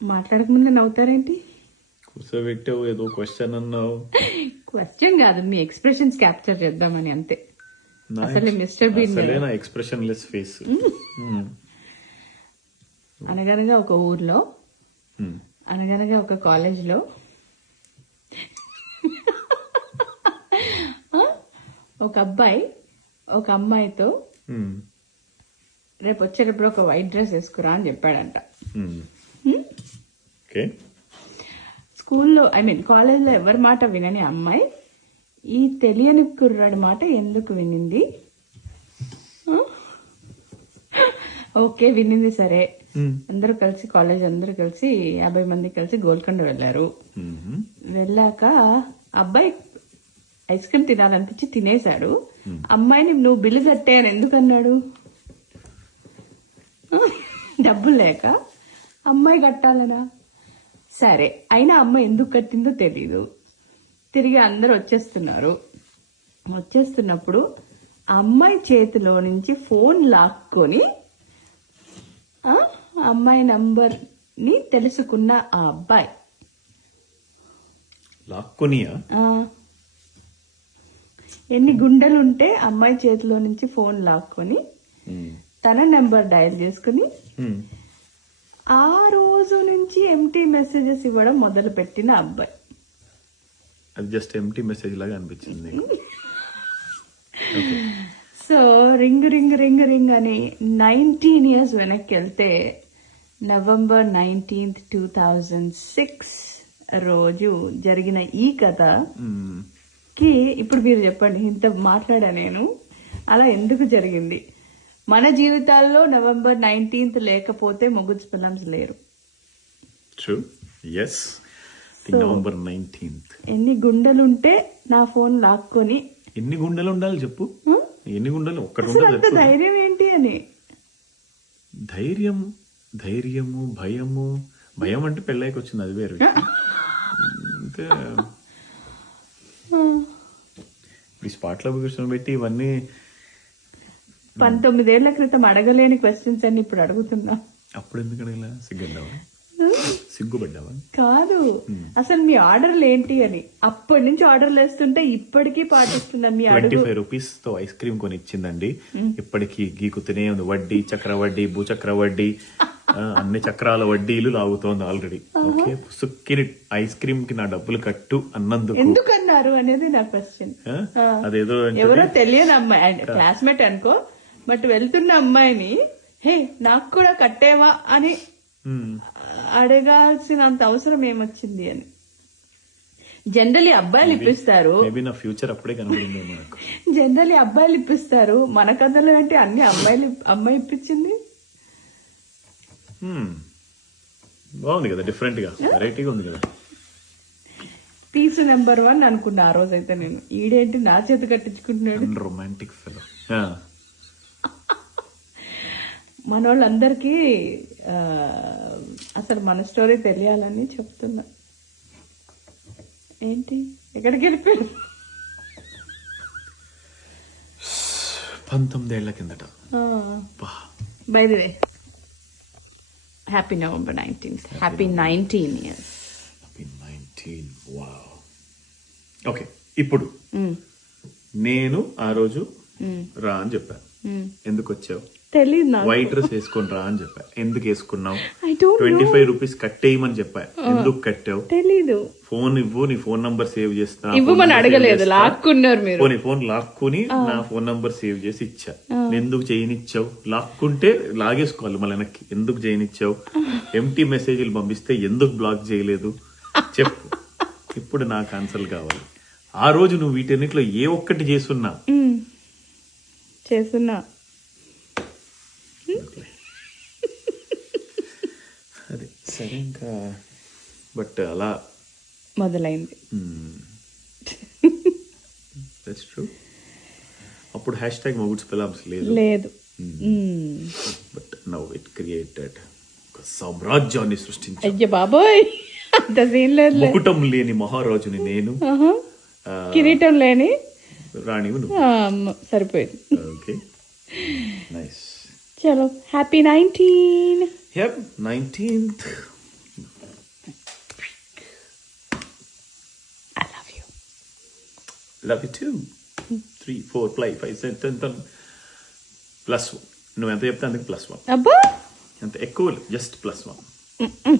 మాట్లాడక ముందే నవ్వుతారేంటి? కూర్చోబెట్టావు, ఏదో క్వశ్చన్ అన్నావు. క్వశ్చన్ కాదు, మీ ఎక్స్ప్రెషన్స్ క్యాప్చర్ చేద్దామని అంతే. అసలు మిస్టర్ బీన్ నా ఎక్స్ప్రెషన్ లెస్ ఫేస్. అనగనగా ఒక ఊర్లో, అనగనగా ఒక కాలేజ్లో ఒక అబ్బాయి ఒక అమ్మాయితో రేపు వచ్చేటప్పుడు ఒక వైట్ డ్రెస్ వేసుకురా అని చెప్పాడంట. స్కూల్లో కాలేజ్లో ఎవరి మాట వినని అమ్మాయి ఈ తెలియని కుర్రాడి మాట ఎందుకు వినింది? ఓకే, వినింది సరే. అందరూ కలిసి కాలేజ్ అందరూ కలిసి 50 మంది కలిసి గోల్కొండ వెళ్లారు. వెళ్ళాక అబ్బాయి ఐస్ క్రీమ్ తినాలనిపించి తినేశాడు. అమ్మాయిని నువ్వు బిల్లు కట్టే అని ఎందుకు అన్నాడు? డబ్బులు లేక అమ్మాయి కట్టాలనా? సరే, అయినా అమ్మాయి ఎందుకు కట్టిందో తెలీదు. తిరిగి అందరూ వచ్చేస్తున్నప్పుడు అమ్మాయి చేతిలో నుంచి ఫోన్ లాక్కొని అమ్మాయి నంబర్ ని తెలుసుకున్న ఆ అబ్బాయి ఎన్ని గుండెలుంటే అమ్మాయి చేతిలో నుంచి ఫోన్ లాక్కొని తన నెంబర్ డయల్ చేసుకుని ఆ రోజు నుంచి ఎంటీ మెసేజెస్ ఇవ్వడం మొదలు పెట్టిన అబ్బాయి. అది జస్ట్ ఎంటీ మెసేజ్ లాగా అనిపించింది. So ring ring ring ring అని 19 years వెనక్కి వెళ్తే November 19th, 2006 రోజు జరిగిన ఈ కథ కి ఇప్పుడు మీరు చెప్పండి, ఇంత మాట్లాడా నేను, అలా ఎందుకు జరిగింది? మన జీవితాల్లో November 19th లేకపోతే ముగ్గురు ఫిల్మ్స్ లేరు. November 19th ఎన్ని గుండెలుంటే నా ఫోన్ లాక్కొని, ఎన్ని గుండెలు ఉండాలి చెప్పు? ఎన్ని గుండెలు? అంత ధైర్యం ఏంటి అని. ధైర్యము, భయం అంటే పెళ్ళైకి వచ్చింది, అది వేరు. అంటే ఈ స్పాట్లో కూర్చొని పెట్టి ఇవన్నీ 19 ఏళ్ల క్రితం అడగలేని క్వశ్చన్స్ అన్ని ఇప్పుడు అడుగుతున్నా. అప్పుడు ఎందుకు అడగలా? సిగ్గుపడ్డావా? కాదు, అసలు మీ ఆర్డర్లు ఏంటి అని. అప్పటి నుంచి ఆర్డర్లు వేస్తుంటే ఇప్పటికీ పాటిస్తున్నాను. మీ 25 రూపీస్ తో ఐస్ క్రీమ్ కొని ఇచ్చిందండి. ఇప్పటికీ గీకుతూనే ఉంది. వడ్డీ, చక్ర వడ్డీ, భూచక్ర వడ్డీ, అన్ని చక్రాల వడ్డీలు లాగుతోంది ఆల్రెడీ. ఓకే, సుక్కిని ఐస్ క్రీమ్ కి నా డబ్బులు కట్టు అన్నందుకు ఎందుకన్నారు అనేది నా క్వశ్చన్. అదేదో ఎవరో తెలియని అమ్మాయి, క్లాస్మేట్ అనుకో, బట్ వెళ్తున్న అమ్మాయిని హే నాకు కూడా కట్టేవా అని అడగాల్సినంత అవసరం ఏమొచ్చింది అని. జనరలీ అబ్బాయిలు ఇప్పిస్తారు. ఫ్యూచర్ అప్పుడే కనబడింది. జనరలీ అబ్బాయిలు ఇప్పిస్తారు. మన కథలో అంటే అన్ని అమ్మాయి ఇప్పించింది. బాగుంది కదా, డిఫరెంట్ గా, వెరైటీగా ఉంది కదా. పీస్ నెంబర్ 1 అనుకున్నా ఆ రోజైతే నేను. ఈడేంటి నా చేతి కట్టించుకుంటున్నాడు. Romantic fellow. మన వాళ్ళందరికీ అసలు మన స్టోరీ తెలియాలని చెప్తున్నా. ఏంటి, ఎక్కడికి వెళ్ళిపోయారు? 19 ఏళ్ల కిందట. By the way, happy November 19th. Happy 19 years. Happy 19. Wow. Okay, ఇప్పుడు నేను ఆ రోజు రా అని చెప్పాను. ఎందుకు వచ్చావు? తెలీదు. వైట్ డ్రెస్ వేసుకొని రా అని చెప్పా. ఎందుకు వేసుకున్నావు? 25 రూపీస్ కట్టేయమని చెప్పా. ఎందుకు కట్టావు? తెలీదు. ఫోన్ ఇవ్వు, నీ ఫోన్ నంబర్ సేవ్ చేస్తా. ఇవ్వమని అడగలేదు, లాక్కున్నారు మీరు. నీ ఫోన్ లాక్కుని నా ఫోన్ నంబర్ సేవ్ చేసి ఇచ్చా. ఎందుకు చేయనిచ్చావు? లాక్కుంటే లాగేసుకోవాలి మళ్ళీ వెనక్కి. ఎందుకు చేయనిచ్చావు? ఎంటీ మెసేజ్లు పంపిస్తే ఎందుకు బ్లాక్ చేయలేదు చెప్పు. ఇప్పుడు నాకు ఆన్సర్లు కావాలి. ఆ రోజు నువ్వు వీటన్నిటిలో ఏ ఒక్కటి చేస్తున్నా అదే సరే. ఇంకా బట్ అలా మొదలైంది. That's true. అప్పుడు #మొగుడ్స్ ఫిల్మ్స్ లేదు. బట్ నౌ ఇట్ క్రియేటెడ్ ఒక సామ్రాజ్యాన్ని సృష్టించి. అయ్య బాబోయ్, అంత సీన్ లేదు. ముకుటం లేని మహారాజుని నేను, కిరీటం లేని రాణివు నువ్వు. సరిపోయింది. Okay, nice. చలో, happy 19. Yep, 19th. Love you too 3 4 5 6 7 10 +1 నువ్వు ఎంత చెప్తే అందుకు +1 అబ్బా అంత ఎక్కువ జస్ట్ +1